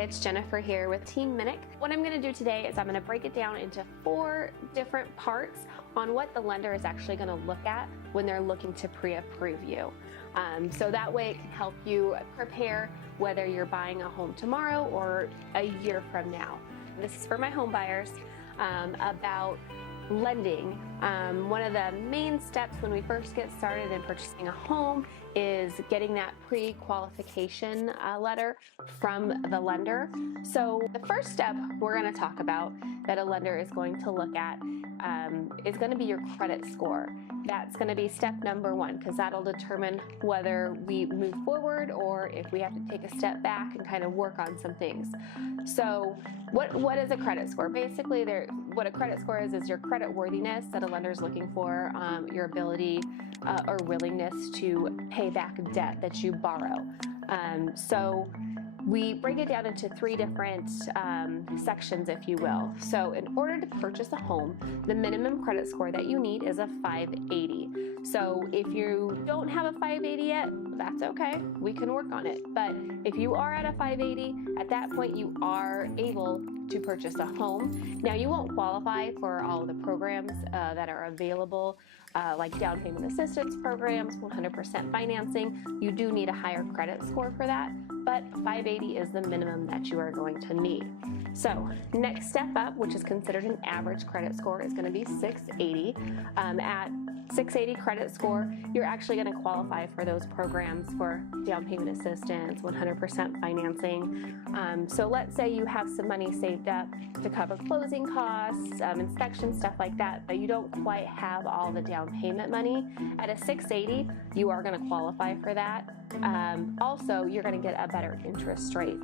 it's Jennifer here with Team Minik. What I'm going to do today is I'm going to break it down into 4 different parts on what the lender is actually going to look at when they're looking to pre-approve you. So that way it can help you prepare whether you're buying a home tomorrow or a year from now. This is for my home buyers about lending. One of the main steps when we first get started in purchasing a home is getting that pre-qualification letter from the lender. So the first step we're going to talk about that a lender is going to look at is going to be your credit score. That's going to be step number 1 because that'll determine whether we move forward or if we have to take a step back and kind of work on some things. So what is a credit score? Basically, what a credit score is your credit worthiness that a lender is looking for, your ability or willingness to pay back debt that you borrow. So we break it down into 3 different sections, if you will. So in order to purchase a home, the minimum credit score that you need is a 580. So if you don't have a 580 yet, that's okay. We can work on it. But if you are at a 580, at that point you are able to purchase a home. Now you won't qualify for all of the programs that are available, like down payment assistance programs, 100% financing. You do need a higher credit score for that, but 580 is the minimum that you are going to need. So next step up, which is considered an average credit score, is going to be 680. At 680 credit score, you're actually going to qualify for those programs for down payment assistance, 100% financing. So let's say you have some money saved up to cover closing costs, inspection, stuff like that, but you don't quite have all the down payment money. At a 680, you are going to qualify for that. Also, you're going to get a better interest rate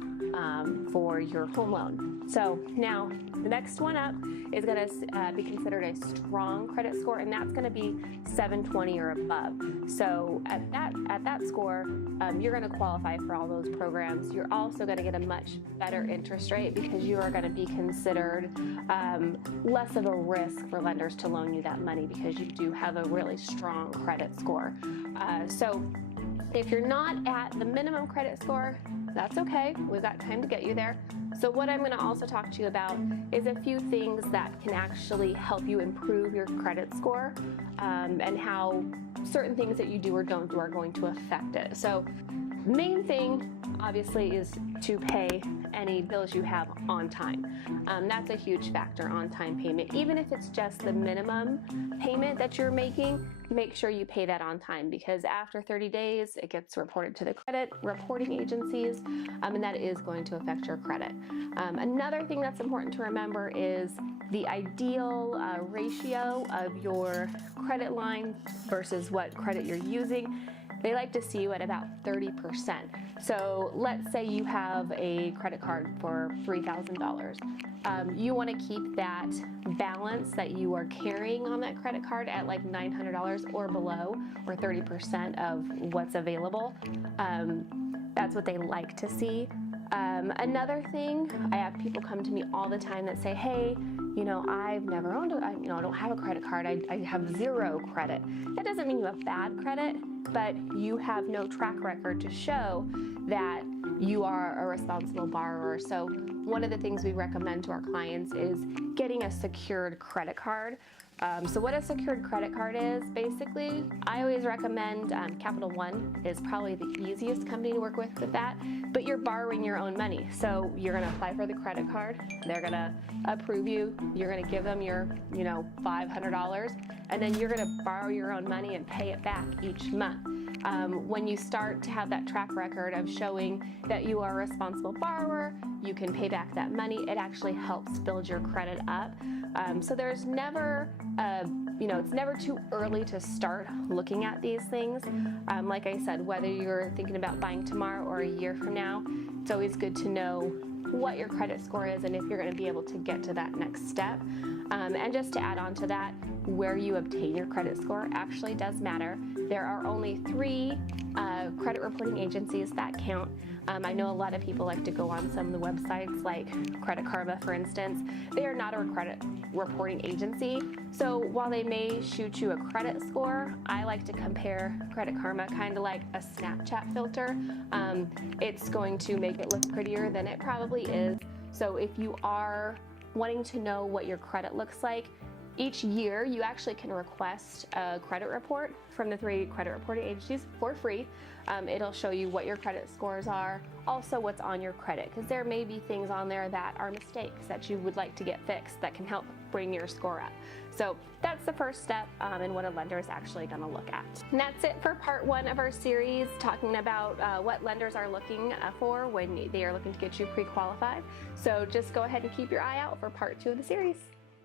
for your home loan. So now the next one up is going to be considered a strong credit score, and that's going to be 720 or above. So at that score, you're going to qualify for all those programs. You're also going to get a much better interest rate because you are going to be considered less of a risk for lenders to loan you that money because you do have a really strong credit score. So if you're not at the minimum credit score, that's okay. We've got time to get you there. So what I'm going to also talk to you about is a few things that can actually help you improve your credit score and how certain things that you do or don't do are going to affect it. So main thing, obviously, is to pay any bills you have on time. That's a huge factor, on-time payment. Even if it's just the minimum payment that you're making, make sure you pay that on time because after 30 days, it gets reported to the credit reporting agencies, and that is going to affect your credit. Another thing that's important to remember is the ideal ratio of your credit line versus what credit you're using. They like to see you at about 30%. So let's say you have a credit card for $3,000. You want to keep that balance that you are carrying on that credit card at like $900 or below, or 30% of what's available. That's what they like to see. Another thing, I have people come to me all the time that say, hey, I've never owned I don't have a credit card. I have 0 credit. That doesn't mean you have bad credit, but you have no track record to show that you are a responsible borrower. So one of the things we recommend to our clients is getting a secured credit card. So what a secured credit card is, basically, I always recommend Capital One is probably the easiest company to work with that, but you're borrowing your own money. So you're going to apply for the credit card, they're going to approve you, you're going to give them your, $500, and then you're going to borrow your own money and pay it back each month. When you start to have that track record of showing that you are a responsible borrower, you can pay back that money, it actually helps build your credit up. So there's never, it's never too early to start looking at these things. Like I said, whether you're thinking about buying tomorrow or a year from now, it's always good to know what your credit score is and if you're going to be able to get to that next step. And just to add on to that, where you obtain your credit score actually does matter. There are only 3 credit reporting agencies that count. I know a lot of people like to go on some of the websites like Credit Karma, for instance. They are not a credit reporting agency, so while they may shoot you a credit score, I like to compare Credit Karma kind of like a Snapchat filter. It's going to make it look prettier than it probably is. So if you are wanting to know what your credit looks like, each year you actually can request a credit report from the 3 credit reporting agencies for free. It'll show you what your credit scores are, also what's on your credit, because there may be things on there that are mistakes that you would like to get fixed that can help bring your score up. So that's the first step in what a lender is actually going to look at. And that's it for part 1 of our series, talking about what lenders are looking for when they are looking to get you pre-qualified. So just go ahead and keep your eye out for part 2 of the series.